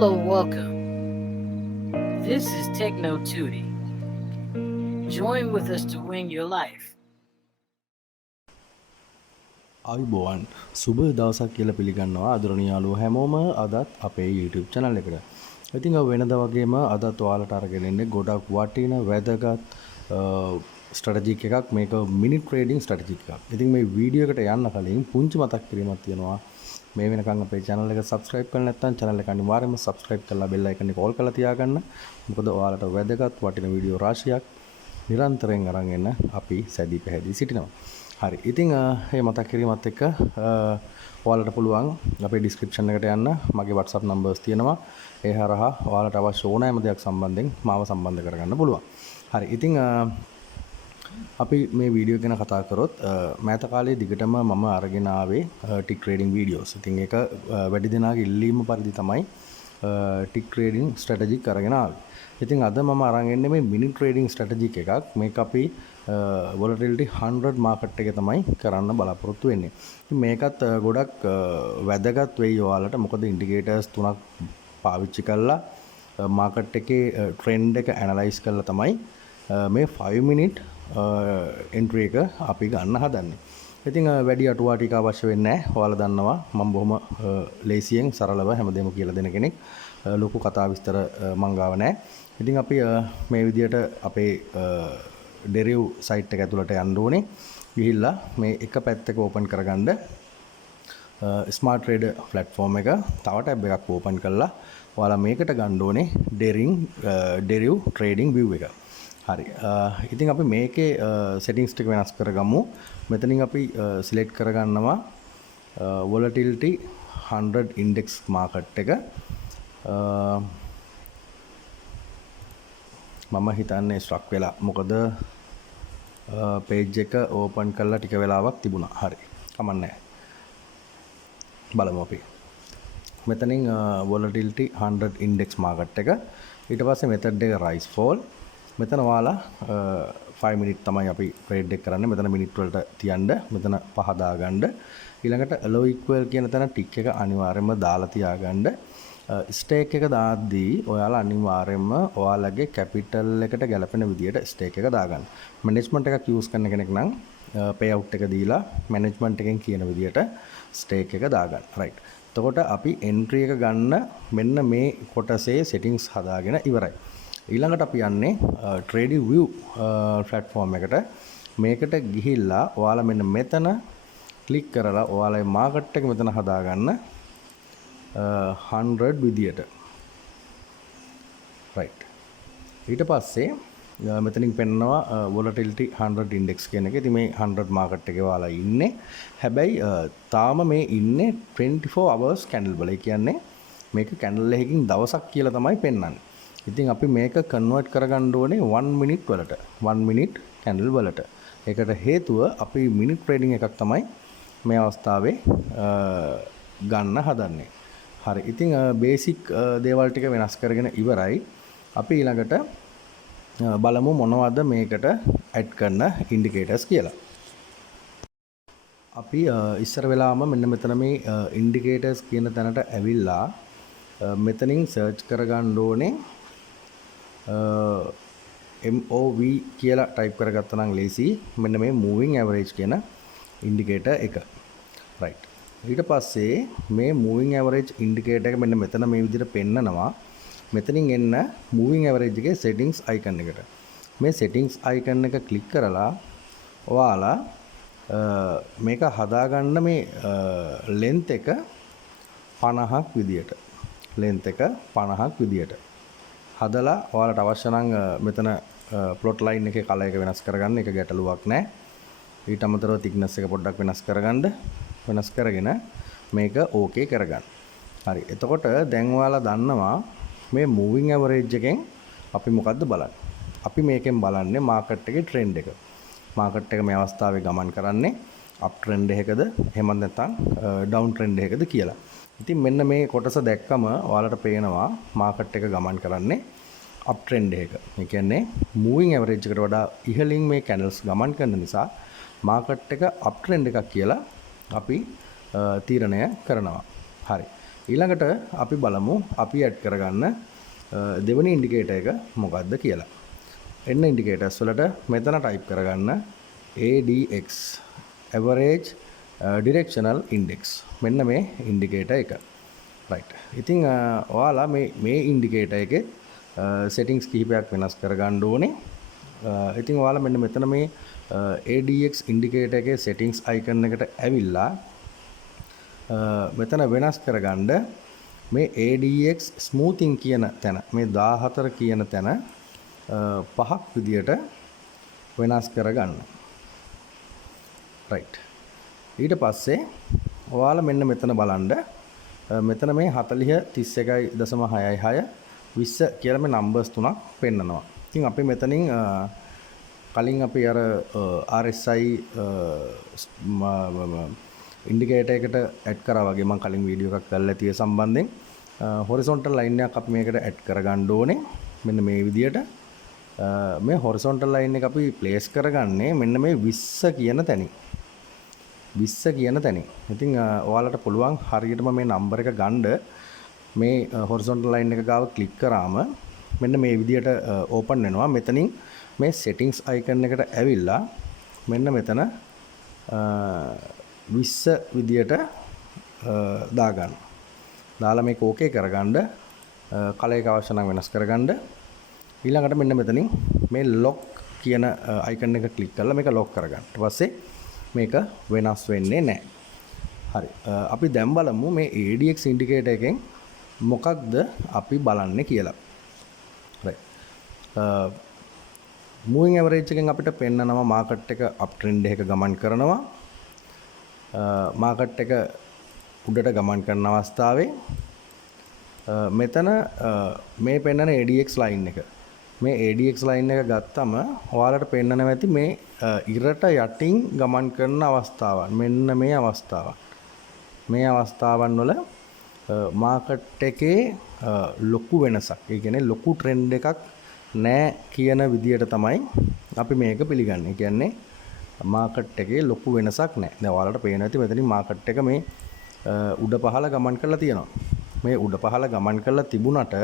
Hello, welcome. This is Techno Tuty. Join with us to win your life. අයිබෝවන් සුබ දවසක් කියලා පිළිගන්නවා ආදරණීය යාළුවෝ හැමෝම අදත් අපේ YouTube channel එකට. ඉතින් වෙනදා වගේම අදත් ඔයාලට අරගෙන ඉන්නේ ගොඩක් වටින වැදගත් ස්ට්‍රැටජික් එකක් මේක මිනිට් ට්‍රේඩින් ස්ට්‍රැටජික් එකක්. ඉතින් මේ වීඩියෝ එකට යන්න කලින් පුංචි මතක් කිරීමක් තියෙනවා. මේ වෙනකන් අපේ channel එක subscribe කරලා නැත්නම් channel එක අනිවාර්යයෙන්ම subscribe කරලා bell icon එක all කරලා තියාගන්න. මොකද ඔයාලට වැදගත් වටින වීඩියෝ රාශියක් නිරන්තරයෙන් අරන් එන්න අපි සැදී පැහැදී සිටිනවා. හරි ඉතින් මේ මතක් කිරීමත් එක්ක ඔයාලට පුළුවන් අපේ ඩිස්ක්‍රිප්ෂන් එකට යන්න මගේ WhatsApp numbers තියෙනවා ඒ හරහා ඔයාලට අවශ්‍ය ඕනෑම දෙයක් සම්බන්ධයෙන් මාව සම්බන්ධ කරගන්න පුළුවන්. හරි ඉතින් අපි මේ වීඩියෝ ගැන කතා කරොත් මෑත කාලේ දිගටම මම අරගෙන ආවේ ටික් ට්‍රේඩින් වීඩියෝස්. ඉතින් ඒක වැඩි දෙනාගේ ඉල්ලීම පරිදි තමයි ටික් ට්‍රේඩින් ස්ට්‍රැටජික් අරගෙන ආවේ. ඉතින් අද මම අරන් එන්නේ මේ මිනි ට්‍රේඩින් ස්ට්‍රැටජික් එකක්. මේක අපි volatility 100 මාකට් එකේ තමයි කරන්න බලාපොරොත්තු වෙන්නේ. ඉතින් මේකත් ගොඩක් වැදගත් වෙයි ඔයාලට. මොකද ඉන්ඩිකේටර්ස් තුනක් පාවිච්චි කරලා මාකට් එකේ ට්‍රෙන්ඩ් එක ඇනලයිස් කරලා තමයි මේ 5 minute entry එක අපි ගන්න හදන්නේ. ඉතින් වැඩි අටුවා ටික අවශ්‍ය වෙන්නේ නැහැ. ඔයාලා දන්නවා මම බොහොම ලේසියෙන් සරලව හැමදේම කියලා දෙන කෙනෙක්. ලොකු කතා විස්තර මං ගාව නැහැ. ඉතින් අපි මේ විදියට අපේ Deriv site එක ඇතුළට යන්න ඕනේ. ගිහිල්ලා මේ එක පැත්තක ඕපන් කරගන්න smart trader platform එක තව ටැබ් එකක් ඕපන් කරලා ඔයාලා මේකට ගන්න ඕනේ Deriv trading view එක. හරි. ඉතින් අපි මේකේ settings ටික වෙනස් කරගමු. මෙතනින් අපි select කරගන්නවා volatility 100 index market එක. මම හිතන්නේ ස්ට්‍රක් වෙලා මොකද පේජ් එක ඕපන් කරලා ටික වෙලාවක් තිබුණා. හරි. කමන්නේ. බලමු අපි. මෙතනින් volatility 100 index market එක. ඊට පස්සේ method එක rise fall. මෙතන ඔයාලා 5 minute තමයි අපි trade එක කරන්නේ. මෙතන minute වලට තියන්න. මෙතන 5 දාගන්න. ඊළඟට allow equal කියන තැන tick එක අනිවාර්යයෙන්ම දාලා තියාගන්න. ස්ටේක් එක දාද්දී ඔයාලා අනිවාර්යයෙන්ම ඔයාලගේ කැපිටල් එකට ගැලපෙන විදියට ස්ටේක් එක දාගන්න. මැනේජ්මන්ට් එකක් යූස් කරන කෙනෙක් නම් පේ අවුට් එක දීලා මැනේජ්මන්ට් එකෙන් කියන විදියට ස්ටේක් එක දාගන්න. රයිට්. එතකොට අපි එන්ට්‍රි එක ගන්න මෙන්න මේ කොටසේ settings හදාගෙන ඉවරයි. ඊළඟට අපි යන්නේ trading view platform එකට. මේකට ගිහිල්ලා ඔයාලා මෙන්න මෙතන ක්ලික් කරලා ඔයාලගේ මාකට් එක මෙතන හදාගන්න 100 විදියට. right. ඊට පස්සේ මෙතනින් පෙන්නනවා volatility 100 index කියන එක. ඉතින් මේ 100 market එකේ ඔයාලා ඉන්නේ. හැබැයි තාම මේ ඉන්නේ 24 hours candle වල. ඒ කියන්නේ මේක candle එකකින් දවසක් කියලා තමයි පෙන්වන්නේ. ඉතින් අපි මේක convert කරගන්න ඕනේ 1 minute වලට. 1 minute candle වලට. ඒකට හේතුව අපි minute trading එකක් තමයි මේ අවස්ථාවේ ගන්න හදන්නේ. හරි. ඉතින් බේසික් දේවල් ටික වෙනස් කරගෙන ඉවරයි. අපි ඊළඟට බලමු මොනවද මේකට ඇඩ් කරන ඉන්ඩිකේටර්ස් කියලා. අපි ඉස්සර වෙලාවම මෙන්න මෙතන මේ ඉන්ඩිකේටර්ස් කියන තැනට ඇවිල්ලා මෙතනින් සර්ච් කරගන්න ඕනේ MOV කියලා ටයිප් කරගත්තා නම් ලේසි. මෙන්න මේ moving average කියන ඉන්ඩිකේටර් එක. right. ඊට පස්සේ මේ moving average indicator එක මෙන්න මෙතන මේ විදිහට පෙන්නනවා. මෙතනින් එන්න moving average එකේ settings icon එකට. මේ settings icon එක click කරලා ඔයාලා මේක හදාගන්න මේ length එක 50ක් විදියට. length එක 50ක් විදියට. හදලා ඔයාලට අවශ්‍ය නම් මෙතන plot line එකේ color එක වෙනස් කරගන්න. ඒක ගැටලුවක් නැහැ. ඊට අමතරව thickness එක පොඩ්ඩක් වෙනස් කරගන්න. වෙනස් කරගෙන මේක ඕකේ කරගන්න. හරි. එතකොට දැන් ඔයාලා දන්නවා මේ moving average එකෙන් අපි මොකද්ද බලන්නේ? අපි මේකෙන් බලන්නේ market එකේ trend එක. market එක මේ අවස්ථාවේ ගමන් කරන්නේ up trend එකකද එහෙම නැත්නම් down trend එකකද කියලා. ඉතින් මෙන්න මේ කොටස දැක්කම ඔයාලට පේනවා market එක ගමන් කරන්නේ up trend එකක. ඒ කියන්නේ moving average එකට වඩා ඉහළින් මේ candles ගමන් කරන නිසා market එක up trend එකක් කියලා අපි තීරණය කරනවා. හරි. ඊළඟට අපි බලමු අපි ඇඩ් කරගන්න දෙවෙනි ඉන්ඩිකේටර් එක මොකක්ද කියලා. එන්න ඉන්ඩිකේටර්ස් වලට මෙතන ටයිප් කරගන්න ADX average directional index. මෙන්න මේ ඉන්ඩිකේටර් එක. right. ඉතින් ඔයාලා මේ ඉන්ඩිකේටර් එකේ settings කිහිපයක් වෙනස් කරගන්න ඕනේ. ඉතින් ඔයාලා මෙන්න මෙතන මේ ADX ඉන්ඩිකේටර් එකේ settings icon එකට ඇවිල්ලා මෙතන වෙනස් කරගන්න මේ ADX smoothing කියන තැන මේ 14 කියන තැන පහක් විදියට වෙනස් කරගන්න. right. ඊට පස්සේ ඔයාලා මෙන්න මෙතන බලන්න මෙතන මේ 40 31.66 20 කියලා මේ නම්බර්ස් තුනක් පෙන්නනවා. ඉතින් අපි මෙතනින් කලින් අපි අර RSI ඉන්ඩිකේටර් එකට ඇඩ් කරා වගේ මම කලින් වීඩියෝ එකක් කරලා තිය සම්බන්ධයෙන් හොරිසොන්ටල් ලයින් එකක් අපි මේකට ඇඩ් කරගන්න ඕනේ. මෙන්න මේ විදියට මේ හොරිසොන්ටල් ලයින් එක අපි ප්ලේස් කරගන්නේ මෙන්න මේ 20 කියන තැනින්. 20 කියන තැනින්. ඉතින් ඔයාලට පුළුවන් හරියටම මේ නම්බර් එක ගන්න මේ හොරිසොන්ටල් ලයින් එක ගාව ක්ලික් කරාම මෙන්න මේ විදියට ඕපන් වෙනවා. මෙතනින් මේ settings icon එකට ඇවිල්ලා මෙන්න මෙතන 20 විදියට දාගන්න. දාලා මේක ඕකේ කරගන්න කලර් එක අවශ්‍ය නම් වෙනස් කරගන්න. ඊළඟට මෙන්න මෙතනින් මේ lock කියන icon එක ක්ලික් කරලා මේක lock කරගන්න. ඊට පස්සේ මේක වෙනස් වෙන්නේ නැහැ. හරි. අපි දැන් බලමු මේ ADX ඉන්ඩිකේටර් එකෙන් මොකක්ද අපි බලන්නේ කියලා. right. moving average එකෙන් අපිට පෙන්නනවා මාකට් එක අප් ට්‍රෙන්ඩ් එකක ගමන් කරනවා. මාකට් එක උඩට ගමන් කරන අවස්ථාවේ මෙතන මේ පෙන්නන ADX ලයින් එක මේ ADX ලයින් එක ගත්තම ඔයාලට පෙන්නනවා ඇති මේ ඉරට යටින් ගමන් කරන අවස්ථාවන් මෙන්න මේ අවස්ථාවන් වල මාකට් එකේ ලොකු වෙනසක් ඒ කියන්නේ ලොකු ට්‍රෙන්ඩ් එකක් නැහැ කියන විදියට තමයි අපි මේක පිළිගන්නේ. කියන්නේ මාකට් එකේ ලොකු වෙනසක් නැහැ. දැන් ඔයාලට පේනවා ඇති මෙතනින් මාකට් එක මේ උඩ පහළ ගමන් කරලා තියෙනවා. මේ උඩ පහළ ගමන් කරලා තිබුණට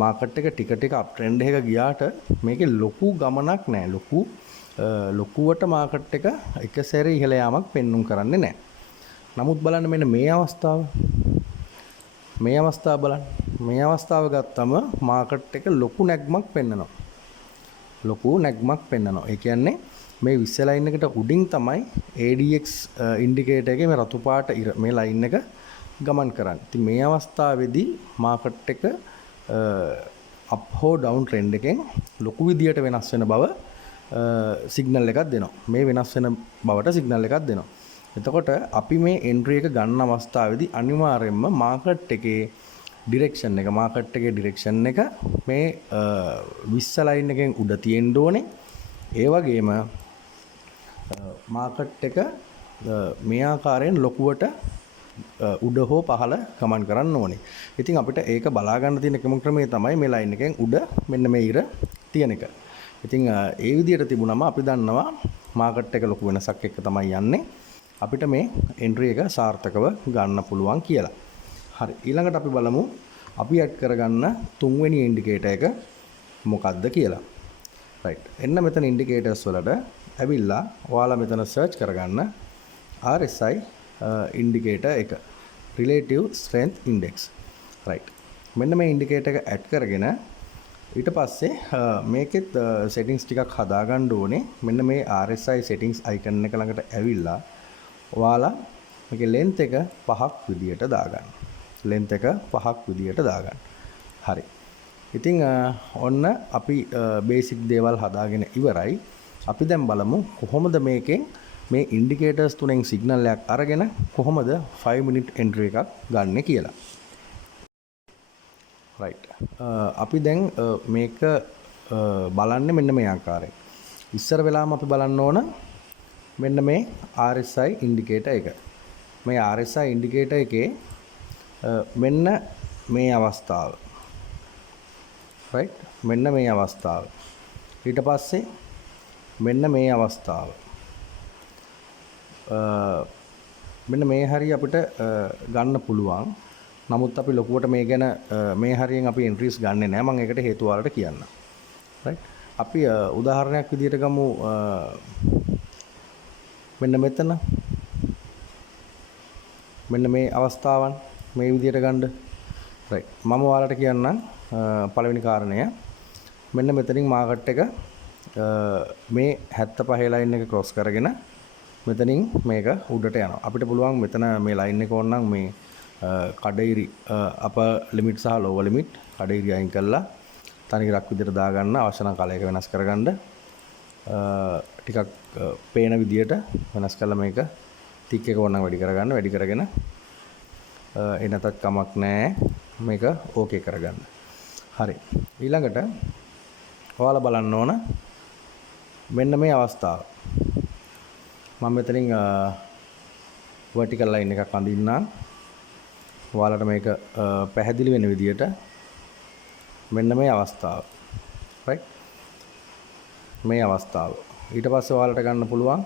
මාකට් එක ටික ටික අප් ට්‍රෙන්ඩ් එක ගියාට මේකේ ලොකු ගමනක් නැහැ. ලොකුවට මාකට් එක එක සැරේ ඉහළ යාමක් පෙන්눔 කරන්නේ නැහැ. නමුත් බලන්න මෙන්න මේ අවස්ථාව බලන්න. මේ අවස්ථාව ගත්තම මාකට් එක ලොකු නැග්මක් පෙන්නනවා. ඒ කියන්නේ මේ 20 ලයින් එකට උඩින් තමයි ADX ඉන්ඩිකේටර් එකේ මේ රතු පාට මේ ලයින් එක ගමන් කරන්නේ. ඉතින් මේ අවස්ථාවේදී මාකට් එක අප් හෝ ඩවුන් ට්‍රෙන්ඩ් එකෙන් ලොකු විදියට වෙනස් වෙන බව සිග්නල් එකක් දෙනවා. මේ වෙනස් වෙන බවට සිග්නල් එකක් දෙනවා. එතකොට අපි මේ එන්ට්‍රි එක ගන්න අවස්ථාවේදී අනිවාර්යයෙන්ම මාකට් එකේ ඩිරෙක්ෂන් එක මේ 20 ලයින් එකෙන් උඩ තියෙන්න ඕනේ. ඒ වගේම මාකට් එක මේ ආකාරයෙන් ලොකුවට උඩ හෝ පහළ ගමන් කරන්න ඕනේ. ඉතින් අපිට ඒක බලා ගන්න තියෙන එකම ක්‍රමය තමයි මේ ලයින් එකෙන් උඩ මෙන්න මේ ඉර තියෙන එක. ඉතින් ඒ විදිහට තිබුණම අපි දන්නවා මාකට් එක ලොකු වෙනසක් එක්ක තමයි යන්නේ. අපිට මේ එන්ට්‍රි එක සාර්ථකව ගන්න පුළුවන් කියලා. හරි. ඊළඟට අපි බලමු අපි ඇඩ් කරගන්න තුන්වෙනි ඉන්ඩිකේටර් එක මොකක්ද කියලා. right. එන්න මෙතන ඉන්ඩිකේටර්ස් වලට ඇවිල්ලා ඔයාලා මෙතන සර්ච් කරගන්න RSI ඉන්ඩිකේටර් එක relative strength index. right. මෙන්න මේ ඉන්ඩිකේටර් එක ඇඩ් කරගෙන ඊට පස්සේ මේකෙත් settings ටිකක් හදාගන්න ඕනේ. මෙන්න මේ RSI settings icon එක ළඟට ඇවිල්ලා ඔයාලා මේකේ length එක 5ක් විදියට දාගන්න. හරි. ඉතින් ඔන්න අපි බේසික් දේවල් හදාගෙන ඉවරයි. අපි දැන් බලමු කොහොමද මේකෙන් මේ ඉන්ඩිකේටර්ස් තුනෙන් සිග්නල් එකක් අරගෙන කොහොමද 5 minute entry එකක් ගන්න කියලා. right. අපි දැන් මේක බලන්නේ මෙන්න මේ ආකාරයෙන්. ඉස්සර වෙලාවම අපි බලන්න ඕන මෙන්න මේ RSI ඉන්ඩිකේටර් එක. මේ RSI ඉන්ඩිකේටර් එකේ මෙන්න මේ අවස්ථාව. right. මෙන්න මේ අවස්ථාව. ඊට පස්සේ මෙන්න මේ අවස්ථාව. මෙන්න මේ හරිය අපිට ගන්න පුළුවන්. නමුත් අපි ලොකුවට මේ ගැන මේ හරියෙන් අපි එන්ට්‍රීස් ගන්නෙ නැහැ. මම ඒකට හේතු වලට කියන්නම්. right? අපි උදාහරණයක් විදිහට ගමු මෙන්න මෙතන. මෙන්න මේ අවස්ථාවන් මේ විදිහට ගන්න. right. මම ඔයාලට කියන්නම් පළවෙනි කාරණය. මෙන්න මෙතනින් මාකට් එක මේ 75 ලයින් එක ක්‍රොස් කරගෙන මෙතනින් මේක උඩට යනවා. අපිට පුළුවන් මෙතන මේ ලයින් එක ඕනනම් මේ කඩිරි අපර් ලිමිට් සහ ලෝවර් ලිමිට් කඩිරි අයින් කරලා තනිකරක් විදිහට දාගන්න අවශ්‍ය නම් කලයක වෙනස් කරගන්න ටිකක් පේන විදිහට වෙනස් කරලා මේක ටික් එක ඕනනම් වැඩි කරගන්න වැඩි කරගෙන එනතත් කමක් නැහැ මේක ඕකේ කරගන්න. හරි. ඊළඟට ඔයාලා බලන්න ඕන මෙන්න මේ අවස්ථාව. මම මෙතනින් vertical line එකක් අඳින්නම්. ඔයාලට මේක පැහැදිලි වෙන විදිහට මෙන්න මේ අවස්ථාව. right? මේ අවස්ථාව. ඊට පස්සේ ඔයාලට ගන්න පුළුවන්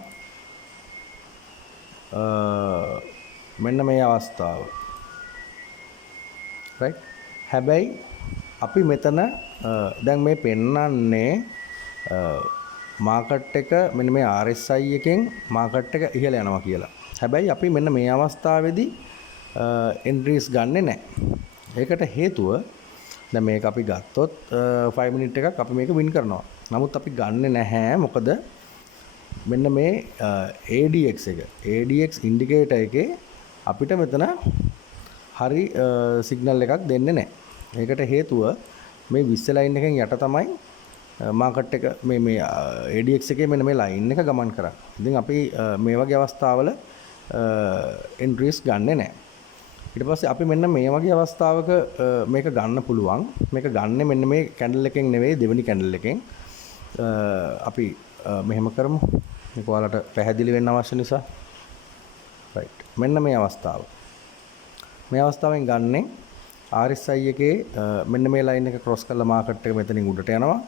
මෙන්න මේ අවස්ථාව. right? හැබැයි අපි මෙතන දැන් මේ පෙන්නන්නේ මාකට් එක මෙන්න මේ RSI එකෙන් මාකට් එක ඉහළ යනවා කියලා. හැබැයි අපි මෙන්න මේ අවස්ථාවේදී එන්ට්‍රීස් ගන්නෙ නැහැ. ඒකට හේතුව දැන් මේක අපි ගත්තොත් 5 මිනිත් එකක් අපි මේක වින් කරනවා. නමුත් අපි ගන්නෙ නැහැ. මොකද මෙන්න මේ ADX එක ADX ඉන්ඩිකේටර් එකේ අපිට මෙතන හරි සිග්නල් එකක් දෙන්නේ නැහැ. ඒකට හේතුව මේ 20 ලයින් එකෙන් යට තමයි මාකට් එක මේ ADX එකේ මෙන්න මේ ලයින් එක ගමන් කරන්නේ. ඉතින් අපි මේ වගේ අවස්ථාවල එන්ට්‍රීස් ගන්නෙ නැහැ. ඊට පස්සේ අපි මෙන්න මේ වගේ අවස්ථාවක මේක ගන්න පුළුවන්. මේක ගන්නෙ මෙන්න මේ කැන්ඩල් එකෙන් නෙවෙයි දෙවෙනි කැන්ඩල් එකෙන්. අපි මෙහෙම කරමු. මේක ඔයාලට පැහැදිලි වෙන්න අවශ්‍ය නිසා. right. මෙන්න මේ අවස්ථාව. මේ අවස්ථාවෙන් ගන්නෙ RSI එකේ මෙන්න මේ ලයින් එක ක්‍රොස් කරලා මාකට් එක මෙතනින් උඩට යනවා.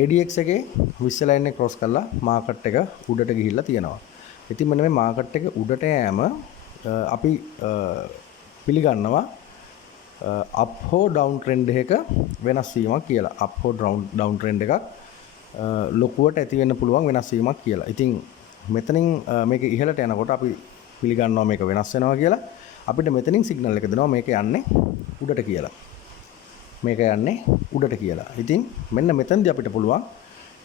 ADX එකේ 20 ලයින් එක ක්‍රොස් කරලා මාකට් එක උඩට ගිහිල්ලා තියෙනවා. ඉතින් මෙන්න මේ මාකට් එක උඩට යෑම අපි පිළිගන්නවා up හෝ down trend එකක වෙනස් වීමක් කියලා. up හෝ down trend එකක් ලොකුවට ඇති වෙන්න පුළුවන් වෙනස් වීමක් කියලා. ඉතින් මෙතනින් මේක ඉහළට යනකොට අපි පිළිගන්නවා මේක වෙනස් වෙනවා කියලා. අපිට මෙතනින් සිග්නල් එක දෙනවා මේක යන්නේ උඩට කියලා. මේක යන්නේ උඩට කියලා. ඉතින් මෙන්න මෙතනදී අපිට පුළුවන්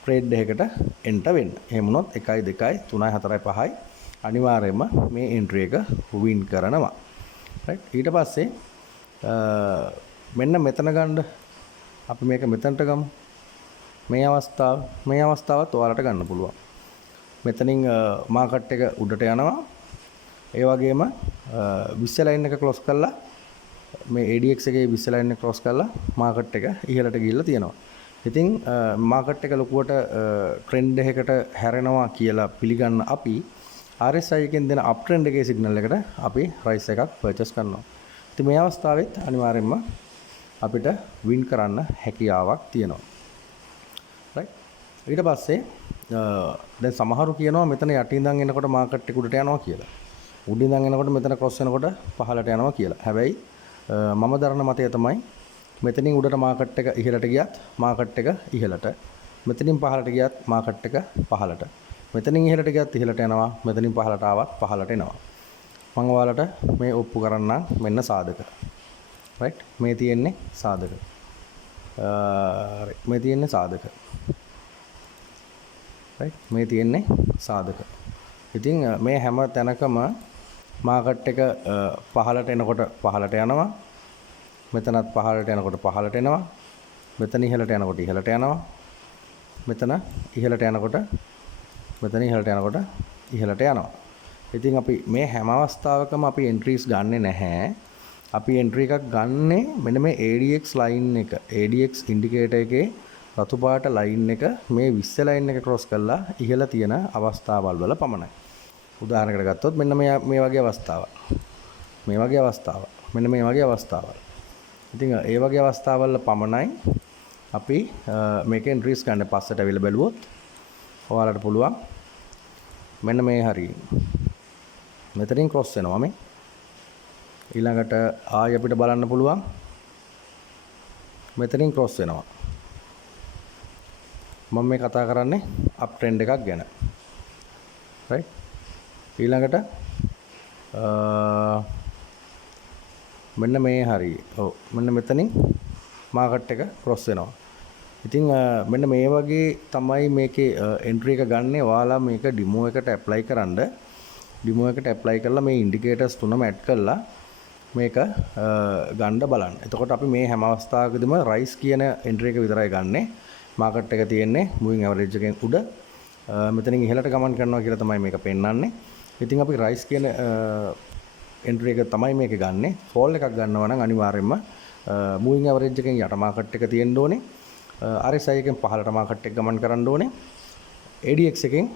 ට්‍රේඩ් එකකට එන්ටර් වෙන්න. එහෙම වුණොත් 1 2 3 4 5යි අනිවාර්යයෙන්ම මේ එන්ට්‍රි එක වින් කරනවා. right? ඊට පස්සේ මෙන්න මෙතන ගන්න අපි මේක මෙතනට ගමු. මේ අවස්ථාවත් ඔයාලට ගන්න පුළුවන්. මෙතනින් මාකට් එක උඩට යනවා. ඒ වගේම 20 ලයින් එක ක්ලොස් කරලා මේ ADX එකේ 20 ලයින් එක ක්‍රොස් කරලා මාකට් එක ඉහළට ගිහිල්ලා තියෙනවා. ඉතින් මාකට් එක ලොකුවට ට්‍රෙන්ඩ් එකකට හැරෙනවා කියලා පිළිගන්න අපි RSI එකෙන් දෙන අප් ට්‍රෙන්ඩ් එකේ සිග්නල් එකට අපි රයිස් එකක් පර්චේස් කරනවා. ඉතින් මේ අවස්ථාවෙත් අනිවාර්යයෙන්ම අපිට වින් කරන්න හැකියාවක් තියෙනවා. right? ඊට පස්සේ දැන් සමහරු කියනවා මෙතන යටින් ඉඳන් එනකොට මාකට් එක උඩට යනවා කියලා. උඩින් ඉඳන් එනකොට මෙතන ක්‍රොස් වෙනකොට පහළට යනවා කියලා. හැබැයි මම දරන මතය තමයි මෙතනින් උඩට මාකට් එක ඉහළට ගියත් මාකට් එක ඉහළට මෙතනින් පහළට ගියත් මාකට් එක පහළට මෙතනින් ඉහළට ගියත් ඉහළට යනවා මෙතනින් පහළට ආවත් පහළට එනවා. මම ඔයාලට මේ ඔප්පු කරන්නම් මෙන්න සාධක. right? මේ තියෙන්නේ සාධක. මේ තියෙන්නේ සාධක. right? මේ තියෙන්නේ සාධක. ඉතින් මේ හැම තැනකම මාකට් එක පහළට එනකොට පහළට යනවා. මෙතනත් පහළට යනකොට පහළට එනවා. මෙතන ඉහළට යනකොට ඉහළට යනවා. මෙතන ඉහළට යනකොට මෙතන ඉහළට යනකොට ඉහළට යනවා. ඉතින් අපි මේ හැම අවස්ථාවකම අපි එන්ට්‍රීස් ගන්නෙ නැහැ. අපි එන්ට්‍රි එකක් ගන්නෙ මෙන්න මේ ADX ලයින් එක. ADX ඉන්ඩිකේටර් එකේ රතු පාට ලයින් එක මේ 20 ලයින් එක ක්‍රොස් කරලා ඉහළ තියෙන අවස්ථාවල් වල පමණයි. උදාහරණයකට ගත්තොත් මෙන්න මේ වගේ අවස්ථාවක්. මේ වගේ අවස්ථාවක්. මෙන්න මේ වගේ අවස්ථාවල්. ඉතින් ඒ වගේ අවස්ථාවල් පමණයි අපි මේකේ එන්ට්‍රීස් ගන්න පස්සට අවිල බැලුවොත් ඔයාලට පුළුවන් මෙන්න මේ හරිය. මෙතනින් ක්‍රොස් වෙනවා මේ. ඊළඟට ආයි අපිට බලන්න පුළුවන් මෙතනින් ක්‍රොස් වෙනවා. මම මේ කතා කරන්නේ අප් ට්‍රෙන්ඩ් එකක් ගැන. රයිට්. ඊළඟට මෙන්න මේ හරිය. ඔව් මෙන්න මෙතනින් මාකට් එක ක්‍රොස් වෙනවා. ඉතින් මෙන්න මේ වගේ තමයි මේකේ එන්ට්‍රි එක ගන්න. ඔයාලා මේක ඩිමෝ එකට ඇප්ලයි කරන්න. ඩිමෝ එකට ඇප්ලයි කරලා මේ ඉන්ඩිකේටර්ස් තුනම ඇඩ් කරලා මේක ගන්න බලන්න. එතකොට අපි මේ හැම අවස්ථාවකදීම රයිස් කියන එන්ට්‍රි එක විතරයි ගන්නෙ. මාකට් එක තියෙන්නේ මූවිං ඇවරේජ් එකෙන් උඩ. මෙතනින් ඉහළට ගමන් කරනවා කියලා තමයි මේක පෙන්වන්නේ. ඉතින් අපි රයිස් කියන එන්ට්‍රි එක තමයි මේක ගන්නෙ. ෆෝල් එකක් ගන්නවා නම් අනිවාර්යයෙන්ම මූවිං ඇවරේජ් එකෙන් යට මාකට් එක තියෙන්න ඕනේ. RSI එකෙන් පහළට මාකට් එක ගමන් කරන්න ඕනේ. ADX එකෙන්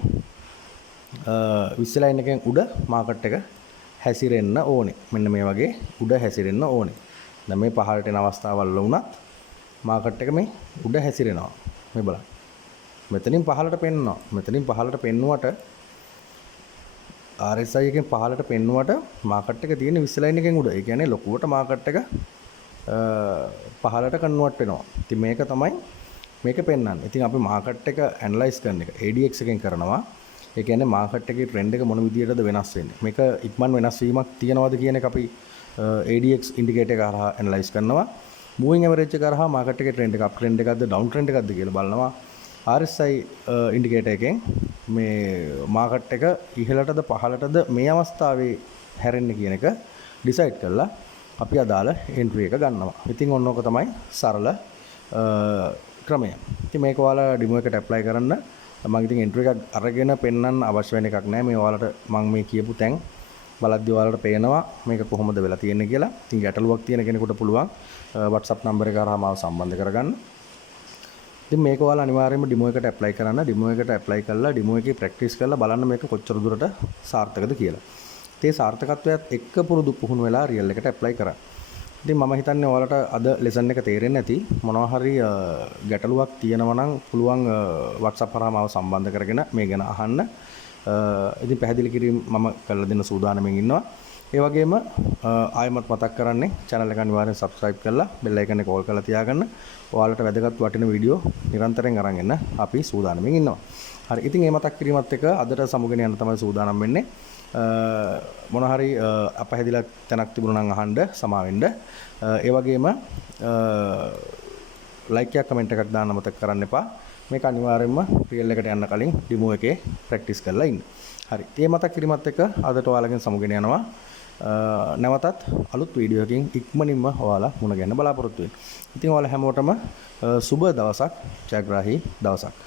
20 ලයින් එකෙන් උඩ මාකට් එක හැසිරෙන්න ඕනේ. මෙන්න මේ වගේ උඩ හැසිරෙන්න ඕනේ. දැන් මේ පහළට එන අවස්ථාවල් වුණත් මාකට් එක මේ උඩ හැසිරෙනවා. මේ බලන්න. මෙතනින් පහළට පෙන්වනවා. මෙතනින් පහළට පෙන්නුවට RSI එකෙන් පහළට පෙන්නුවට මාකට් එක තියෙන 20 ලයින් එකෙන් උඩ. ඒ කියන්නේ ලොකුවට මාකට් එක පහළට කන්වර්ට් වෙනවා. ඉතින් මේක තමයි මේක පෙන්වන්නේ. ඉතින් අපි මාකට් එක ඇනලයිස් කරන එක ADX එකෙන් කරනවා. ඒ කියන්නේ මාකට් එකේ ට්‍රෙන්ඩ් එක මොන විදියටද වෙනස් වෙන්නේ. මේක ඉක්මන් වෙනස් වීමක් තියනවාද කියන එක අපි ADX ඉන්ඩිකේටර් එක හරහා ඇනලයිස් කරනවා. මූවිං ඇවරේජ් එක හරහා මාකට් එකේ ට්‍රෙන්ඩ් එක අප් ට්‍රෙන්ඩ් එකක්ද ඩවුන් ට්‍රෙන්ඩ් එකක්ද කියලා බලනවා. RSI ඉන්ඩිකේටර් එකෙන් මේ මාකට් එක ඉහළටද පහළටද මේ අවස්ථාවේ හැරෙන්නේ කියන එක ඩිසයිඩ් කරලා අපි අදාළ එන්ට්‍රි එක ගන්නවා. ඉතින් ඔන්න ඕක තමයි සරල ක්‍රමය. ඉතින් මේක ඔයාලා ඩෙමෝ එකට ඇප්ලයි කරන්න. මම ඉතින් එන්ට්‍රි එකක් අරගෙන පෙන්වන්න අවශ්‍ය වෙන එකක් නෑ. මේ ඔයාලට මම මේ කියපු තැන් බලද්දි ඔයාලට පේනවා මේක කොහොමද වෙලා තියෙන්නේ කියලා. ඉතින් ගැටලුවක් තියෙන කෙනෙකුට පුළුවන් WhatsApp නම්බර එක කරා මාව සම්බන්ධ කරගන්න. ඉතින් මේක ඔයාලා අනිවාර්යයෙන්ම ඩෙමෝ එකට ඇප්ලයි කරන්න. ඩෙමෝ එකට ඇප්ලයි කරලා ඩෙමෝ එකේ ප්‍රැක්ටිස් කරලා බලන්න මේක කොච්චර දුරට සාර්ථකද කියලා. ඒ සාර්ථකත්වයත් එක්ක පුරුදු පුහුණු වෙලා රියල් එකට ඇප්ලයි කරන්න. ඉතින් මම හිතන්නේ ඔයාලට අද ලෙසන් එක තේරෙන්නේ නැති මොනවා හරි ගැටලුවක් තියෙනවා නම් පුළුවන් WhatsApp කරාම ආව සම්බන්ධ කරගෙන මේ ගැන අහන්න. ඉතින් පැහැදිලි කිරීම මම කරලා දෙන්න සූදානම්ෙන් ඉන්නවා. ඒ වගේම ආයෙමත් මතක් කරන්නේ channel එක අනිවාර්යෙන් subscribe කරලා bell icon එක all කරලා තියාගන්න. ඔයාලට වැදගත් වටින වීඩියෝ නිරන්තරයෙන් අරන් එන්න අපි සූදානම්ෙන් ඉන්නවා. හරි. ඉතින් මේ මතක් කිරීමත් එක්ක අදට සමුගෙන යන්න තමයි සූදානම් වෙන්නේ. මොන හරි අපහැදිලා තැනක් තිබුණා නම් අහන්න සමාවෙන්න. ඒ වගේම ලයික් එකක් කමෙන්ට් එකක් දාන්න මතක කරන්න එපා. මේක අනිවාර්යයෙන්ම රියල් එකට යන්න කලින් ඩෙමෝ එකේ ප්‍රැක්ටිස් කරලා ඉන්න. හරි. මේ මතක් කිරීමත් එක්ක අදට ඔයාලගෙන් සමුගෙන යනවා. නැවතත් අලුත් වීඩියෝ එකකින් ඉක්මනින්ම ඔයාලා මුණ ගැහෙන්න බලාපොරොත්තු වෙන්න. ඉතින් ඔයාලා හැමෝටම සුබ දවසක්, ජයග්‍රාහී දවසක්.